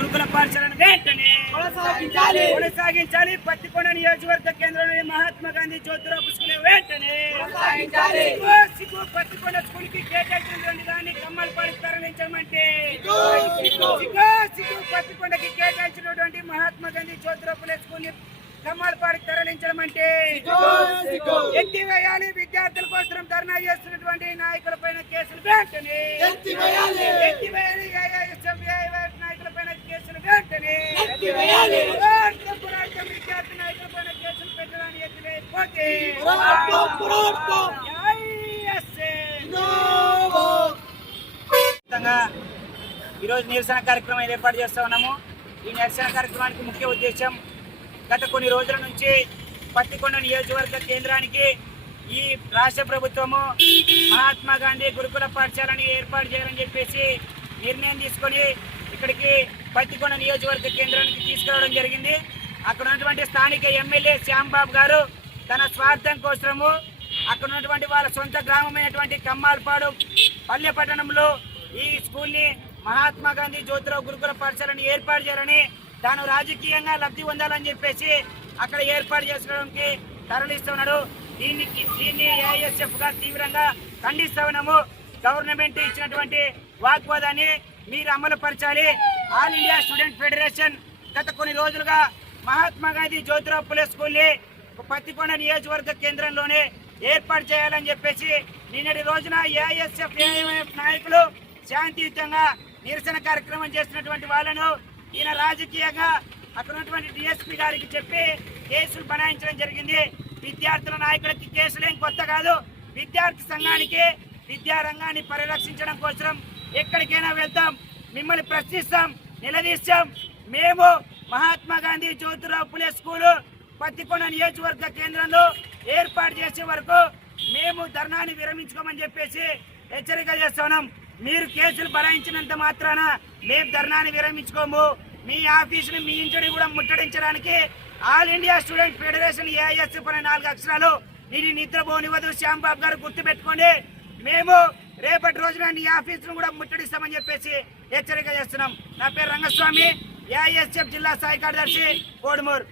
గురుకుల పాఠశాలను వెంటనే కొనసాగించాలి. పత్తికొండ నియోజకవర్గ కేంద్రంలోని మహాత్మా గాంధీ జ్యోతిరావు పుష్కర్ వెంటనే సిగ్గు పత్తికొండ స్కూల్ కి కేటాయించినటువంటి దాన్ని కమ్మలపాడి తరలించమంటే సిగ్గు పత్తికొండకి కేటాయించినటువంటి మహాత్మా గాంధీ జ్యోతిరావు స్కూల్ ని కమ్మలపాడికి తరలించడం అంటే ఎత్తివేయాలి. విద్యార్థుల కోసం ధర్నా చేస్తున్నటువంటి నాయకుల పైన కేసులు వెంటనే ఎత్తివేయాలి. నాయకుల పైన కేసులు వెంటనే విద్యార్థి నాయకుల పైన కేసులు పెట్టడానికి ఎత్తివేయకపోతే ఈరోజు నిరసన కార్యక్రమం ఏర్పాటు చేస్తా ఉన్నాము. ఈ నిరసన కార్యక్రమానికి ముఖ్య ఉద్దేశం గత కొన్ని రోజుల నుంచి పత్తికొండ నియోజకవర్గ కేంద్రానికి ఈ రాష్ట్ర ప్రభుత్వము మహాత్మా గాంధీ గురుకుల పాఠశాలని ఏర్పాటు చేయాలని చెప్పేసి నిర్ణయం తీసుకొని ఇక్కడికి పత్తికొండ నియోజకవర్గ కేంద్రానికి తీసుకురావడం జరిగింది. అక్కడ ఉన్నటువంటి స్థానిక ఎమ్మెల్యే శ్యాంబాబు గారు తన స్వార్థం కోసము అక్కడ ఉన్నటువంటి వాళ్ళ సొంత గ్రామమైనటువంటి కమ్మాలపాడు పల్లె పట్టణంలో ఈ స్కూల్ని మహాత్మా గాంధీ జ్యోతిరావు గురుకుల పాఠశాలని ఏర్పాటు చేయాలని తాను రాజకీయంగా లబ్ధి పొందాలని చెప్పేసి అక్కడ ఏర్పాటు చేసుకోవడానికి తరలిస్తున్నాడు. దీన్ని ఏఐఎస్ఎఫ్ గా తీవ్రంగా ఖండిస్తా ఉన్నాము. గవర్నమెంట్ ఇచ్చినటువంటి వాగ్వాదాన్ని మీరు అమలు పరచాలి. ఆల్ ఇండియా స్టూడెంట్ ఫెడరేషన్ గత కొన్ని రోజులుగా మహాత్మా గాంధీ జ్యోతిరావు పులే స్కూల్ని పత్తికొండ నియోజకవర్గ కేంద్రంలోనే ఏర్పాటు చేయాలని చెప్పేసి నిన్నటి రోజున ఏఐఎస్ఎఫ్ ఏఐఎఫ్ నాయకులు శాంతియుతంగా నిరసన కార్యక్రమం చేస్తున్నటువంటి వాళ్ళను ఈయన రాజకీయంగా అక్కడ ఉన్నటువంటి డిఎస్పీ గారికి చెప్పి కేసులు బనాయించడం జరిగింది. విద్యార్థుల నాయకులకి కేసులేం కొత్త కాదు. విద్యార్థి సంఘానికి విద్యారంగాన్ని పరిరక్షించడం కోసం ఎక్కడికైనా వెళ్తాం, మిమ్మల్ని ప్రశ్నిస్తాం, నిలదీస్తాం. మేము మహాత్మా గాంధీ జ్యోతిరావు పులే స్కూలు పత్తికొండ నియోజకవర్గ కేంద్రంలో ఏర్పాటు చేసే వరకు మేము ధర్నాన్ని విరమించుకోమని చెప్పేసి హెచ్చరిక చేస్తున్నాం. మీరు కేసులు బనాయించినంత మాత్రాన మేము ధర్నాన్ని విరమించుకోము. మీ ఆఫీసుని మీ ఇంటిని కూడా ముట్టడించడానికి all India student federation AISF అనే 4 అక్షరాలు నేను నిద్రపోనివ్వదు. శ్యాంబాబు గారు గుర్తుపెట్టుకోండి. మేము రేపటి రోజున నీ ఆఫీసును కూడా ముట్టడిస్తామని చెప్పేసి హెచ్చరిక చేస్తున్నాం. నా పేరు రంగస్వామి, ఏఐఎస్ఎఫ్ జిల్లా స్థాయి కార్యదర్శి కోడుమూరు.